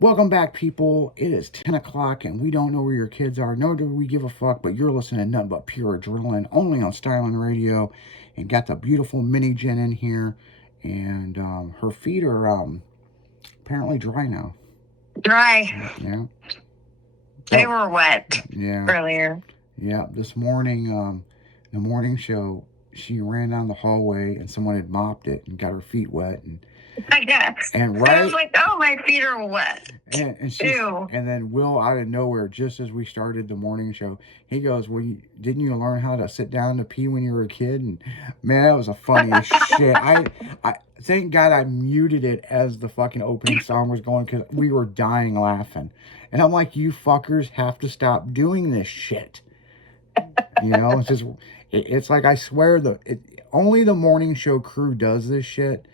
Welcome back, people. It is 10 o'clock, and we don't know where your kids are, nor do we give a fuck, but you're listening to nothing but pure adrenaline, only on Styling Radio, and got the beautiful Mini Jen in here, and her feet are apparently dry now. Dry. Yeah. They were wet earlier. Yeah, this morning, the morning show, she ran down the hallway, and someone had mopped it and got her feet wet, and I guess. And right, I was like, oh, my feet are wet. And then Will, out of nowhere, just as we started the morning show, he goes, "Well, didn't you learn how to sit down to pee when you were a kid?" And man, that was the funniest shit. I thank God I muted it as the fucking opening song was going because we were dying laughing. And I'm like, you fuckers have to stop doing this shit. You know, it's just, it's like I swear only the morning show crew does this shit.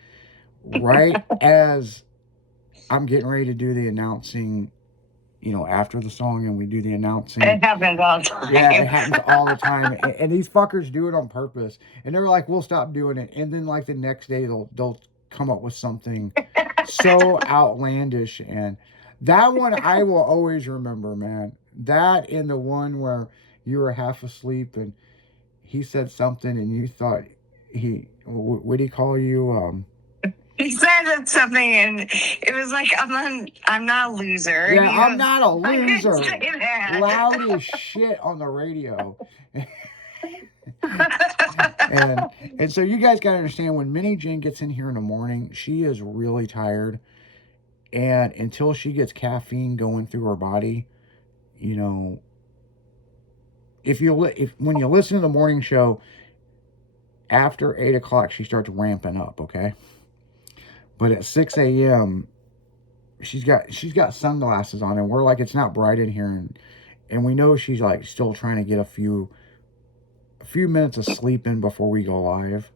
Right as I'm getting ready to do the announcing, after the song, and we do the announcing. It happens all the time. Yeah, it happens all the time. And these fuckers do it on purpose. And they're like, we'll stop doing it. And then, like, the next day, they'll come up with something so outlandish. And that one I will always remember, man. That and the one where you were half asleep and he said something and you thought what did he call you? He said something, and it was like, I'm not a loser. Yeah, I'm not a loser. Loud as shit on the radio. and so you guys got to understand, when Mini Jen gets in here in the morning, she is really tired. And until she gets caffeine going through her body, when you listen to the morning show, after 8 o'clock, she starts ramping up, okay? But at 6 a.m., she's got sunglasses on, and we're like, it's not bright in here, and we know she's like still trying to get a few minutes of sleep in before we go live.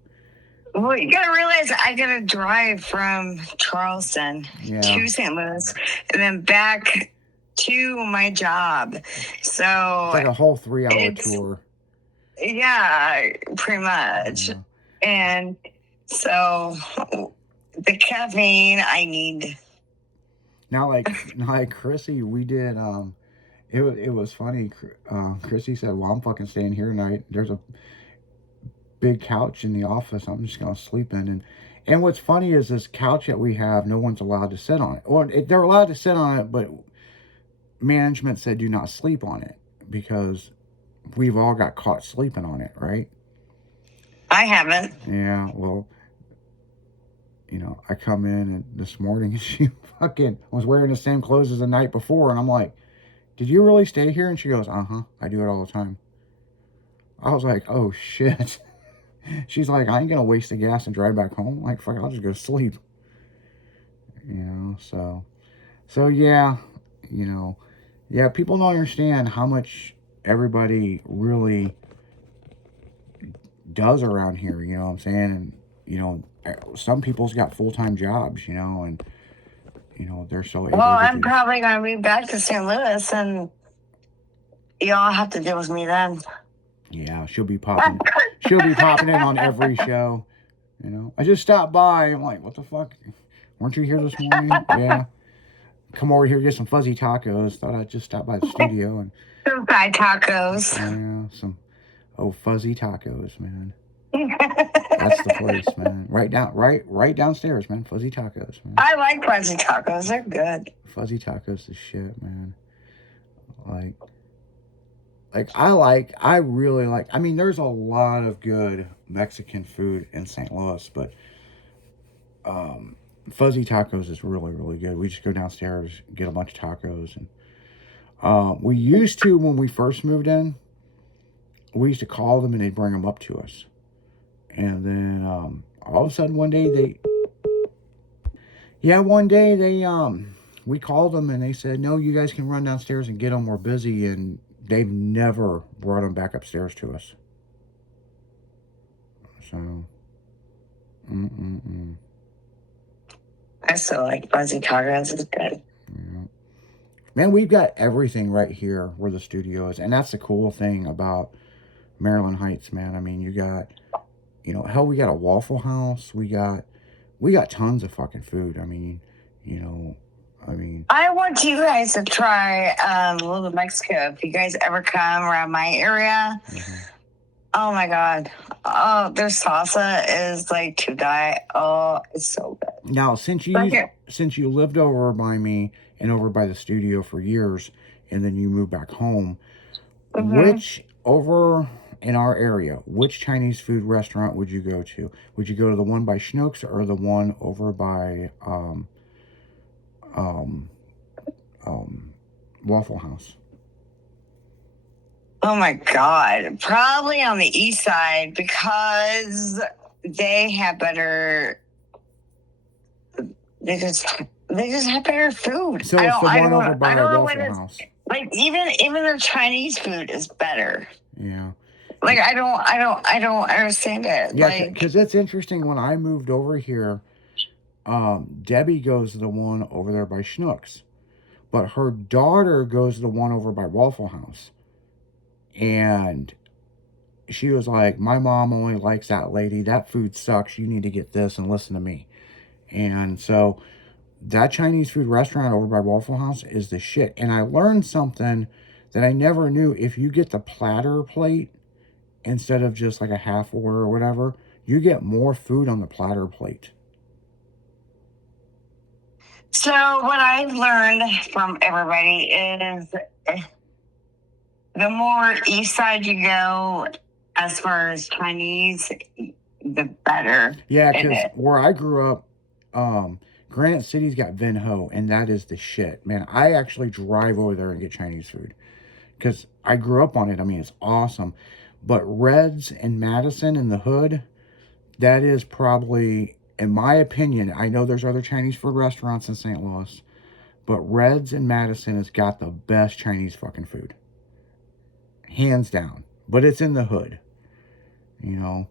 Well, you gotta realize I gotta drive from Charleston to St. Louis and then back to my job. So it's like a whole 3-hour tour. Yeah, pretty much. Yeah. And so the caffeine I need. Now, like Chrissy, we did. It was funny. Chrissy said, "Well, I'm fucking staying here tonight. There's a big couch in the office. I'm just gonna sleep in." And what's funny is this couch that we have, no one's allowed to sit on it. Or they're allowed to sit on it, but management said do not sleep on it because we've all got caught sleeping on it, right? I haven't. Yeah, well, I come in and this morning and she fucking was wearing the same clothes as the night before, and I'm like, "Did you really stay here?" And she goes, "Uh-huh, I do it all the time." I was like, "Oh shit." She's like, "I ain't gonna waste the gas and drive back home. Like, fuck, I'll just go to sleep." So yeah, people don't understand how much everybody really does around here, you know what I'm saying? And, some people's got full-time jobs, and, they're so able I'm probably going to be back to St. Louis, and y'all have to deal with me then. Yeah, she'll be popping in on every show, I just stopped by. I'm like, what the fuck? Weren't you here this morning? Yeah. Come over here, get some fuzzy tacos. Thought I'd just stop by the studio and some fried tacos. Yeah, some fuzzy tacos, man. That's the place, man. Right downstairs, man. Fuzzy tacos, man. I like fuzzy tacos. They're good. Fuzzy tacos is shit, man. I really like. I mean, there's a lot of good Mexican food in St. Louis, but fuzzy tacos is really, really good. We just go downstairs, get a bunch of tacos, and we used to, when we first moved in, we used to call them and they'd bring them up to us. And then all of a sudden one day we called them and they said, "No, you guys can run downstairs and get them. We're busy." And they've never brought them back upstairs to us. So, I still like fuzzy tacos. It's good. Yeah. Man, we've got everything right here where the studio is. And that's the cool thing about Maryland Heights, man. I mean, you got, hell, we got a Waffle House. We got tons of fucking food. I mean, I mean, I want you guys to try Little Mexico. If you guys ever come around my area, oh my God. Oh, their salsa is like to die. Oh, it's so good. Now, since you lived over by me and over by the studio for years, and then you moved back home, which over in our area, which Chinese food restaurant would you go to? Would you go to the one by Schnucks or the one over by Waffle House? Oh my God. Probably on the east side because they have better. They just have better food. So it's the one over by Waffle House. Like even their Chinese food is better. Yeah. Like I don't understand it. Yeah, because it's interesting. When I moved over here, Debbie goes to the one over there by Schnucks, but her daughter goes to the one over by Waffle House. And she was like, my mom only likes that lady. That food sucks. You need to get this and listen to me. And so that Chinese food restaurant over by Waffle House is the shit. And I learned something that I never knew. If you get the platter plate instead of just like a half order or whatever, you get more food on the platter plate. So what I've learned from everybody is the more east side you go as far as Chinese, the better. Yeah, because where I grew up, Granite City's got Vin Ho, and that is the shit. Man, I actually drive over there and get Chinese food because I grew up on it. I mean, it's awesome. But Red's and Madison in the hood, that is probably, in my opinion, I know there's other Chinese food restaurants in St. Louis, but Red's and Madison has got the best Chinese fucking food. Hands down. But it's in the hood. You know,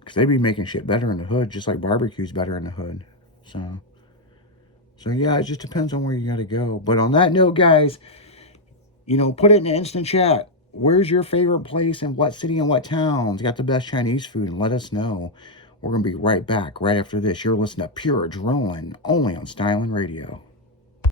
because they be making shit better in the hood, just like barbecue's better in the hood. So yeah, it just depends on where you got to go. But on that note, guys, you know, put it in the instant chat. Where's your favorite place in what city and what towns got the best Chinese food? And let us know. We're going to be right back right after this. You're listening to Pure Adrenaline, only on Styling Radio.